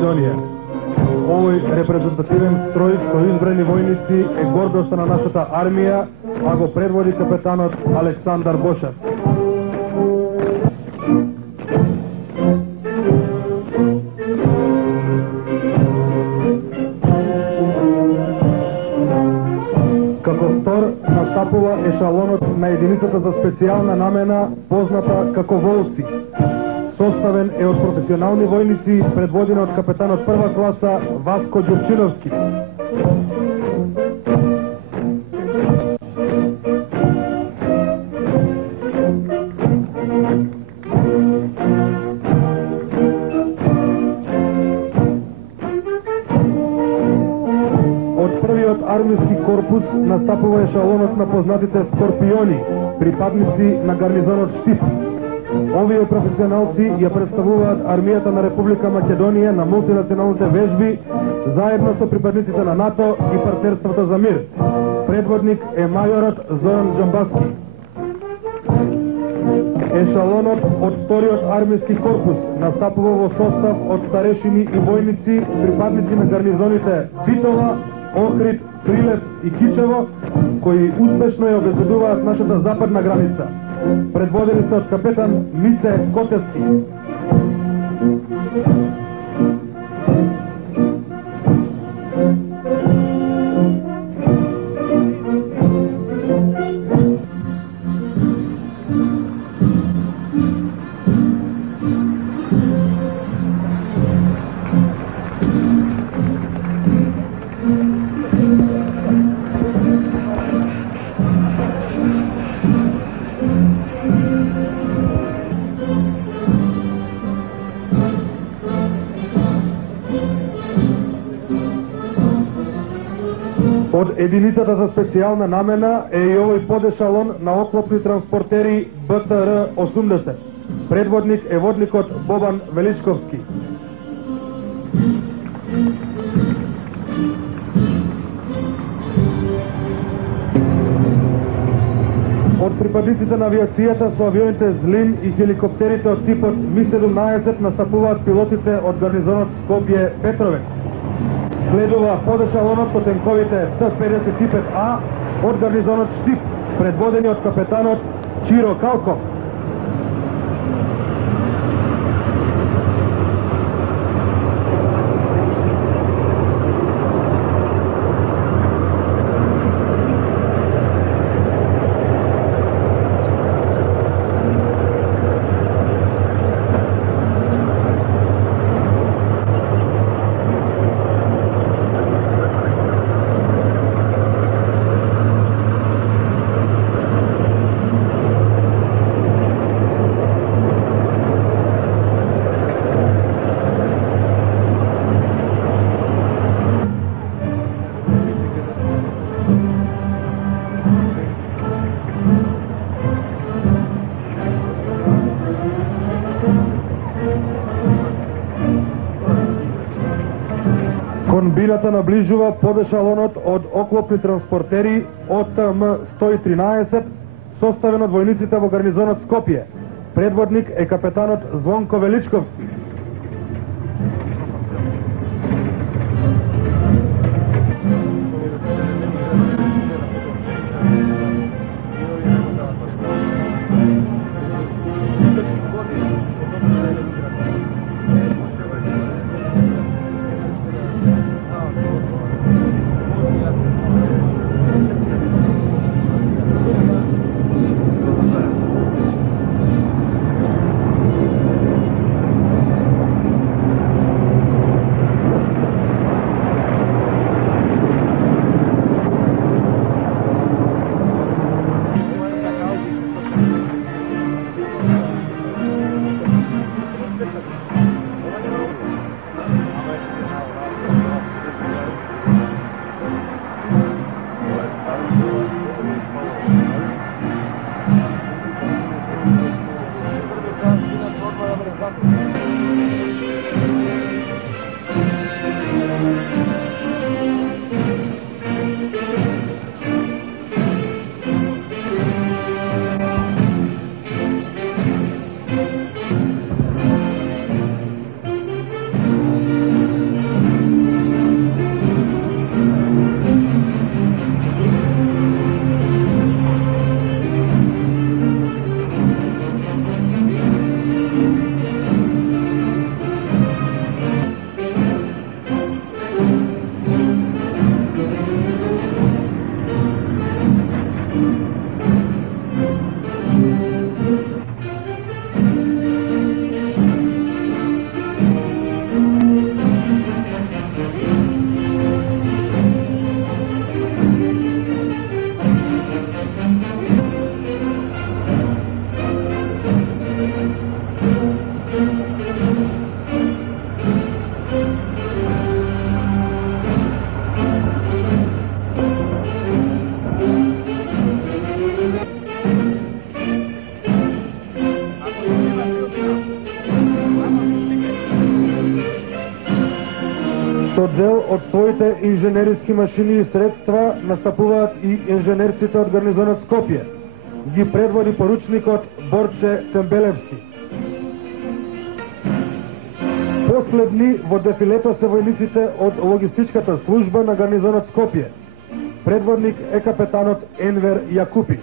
Македонија. Овој репрезентативен строј со избрани војници е гордоста на нашата армија, а го предводи капетанот Александар Бошев. Како втор настапува ешалонот на единицата за специјална намена, позната како волци. Составен е од професионални војници, предводен од капетанот прва класа Васко Ѓурчиновски. Од првиот армиски корпус настапува ешалонот на познатите скорпиони, припадници на гарнизонот Штип. Овие професионалци ја представуваат армијата на Република Македонија на мултинационалните вежби, заедно со припадниците на НАТО и партнерството за мир. Предводник е мајорот Зоран Џамбаски. Ешалонот од вториот армиски корпус настапува во состав од старешини и војници, припадници на гарнизоните Битола, Охрид, Прилеп и Кичево, кои успешно ја обезбедуваат нашата западна граница. Предводени се од капетан Мице Котевски. Од единицата за специјална намена е и овој подешалон на оклопни транспортери БТР-80. Предводник е водникот Бобан Величковски. Од припадниците на авиацијата со авионите Злин и хеликоптерите од типот Ми-17 настапуваат пилотите од гарнизонот Скопје Петровец. Следува подешалонот со тенковите Т-55А од гарнизонот Штип, предводени од капетанот Чиро Калков. Комбината наближува подешалонот од оклопни транспортери ОТМ-113, составен од војниците во гарнизонот Скопје. Предводник е капетанот Звонко Величковски. Со дел од своите инженериски машини и средства настапуваат и инженерците од гарнизонот Скопје. Ги предводи поручникот Борче Тембелевски. Последни во дефилето се војниците од логистичката служба на гарнизонот Скопје. Предводник е капетанот Енвер Јакупи.